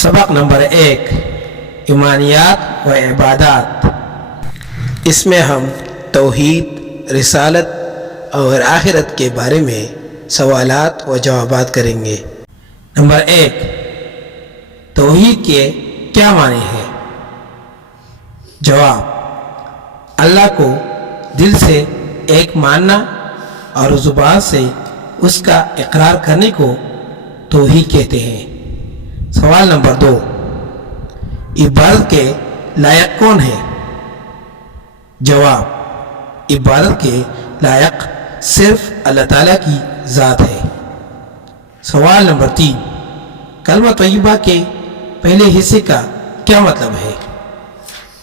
सबक नंबर 1 ईमानियात व इबादत। इसमें हम तौहीद, रिसालत और आखिरत के बारे में सवालात व जवाबात करेंगे। नंबर 1, तौहीद के क्या माने हैं? जवाब, अल्लाह को दिल से एक मानना और ज़ुबान से उसका इकरार करने को तौहीद कहते हैं। सवाल नंबर 2, इबादत के लायक कौन है? जवाब, इबादत के लायक सिर्फ अल्लाह ताला की ज़ात है। सवाल नंबर 3, कलमा तय्यबा के पहले हिस्से का क्या मतलब है?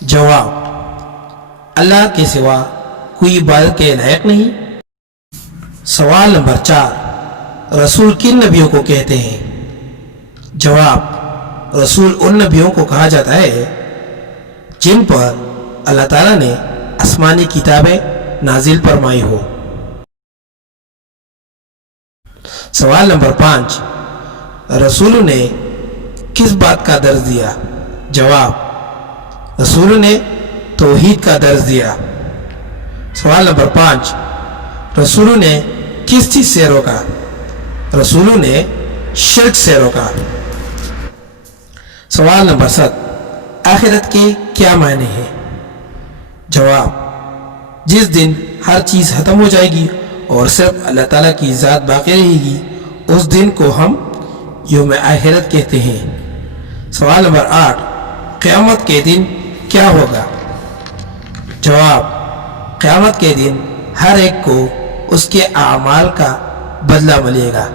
जवाब, अल्लाह के सिवा कोई इबादत के लायक नहीं। सवाल नंबर 4, रसूल किन नबियों को कहते हैं? जवाब, रसूल उन नबियों को कहा जाता है जिन पर अल्लाह ताला ने आसमानी किताबें नाजिल फरमाई हो। सवाल नंबर 5, रसूल ने किस बात का दर्ज दिया? जवाब, रसूल ने तौहीद का दर्ज दिया। सवाल नंबर 5, रसूल ने किस चीज से रोका? रसूल ने शिर्क से रोका। सवाल नंबर 7, आखिरत के क्या मायने हैं? जवाब, जिस दिन हर चीज खत्म हो जाएगी और सिर्फ अल्लाह ताला की ज़ात बाकी रहेगी, उस दिन को हम यौम आखिरत कहते हैं। सवाल नंबर 8, क़यामत के दिन क्या होगा? जवाब, क़यामत के दिन हर एक को उसके आमाल का बदला मिलेगा।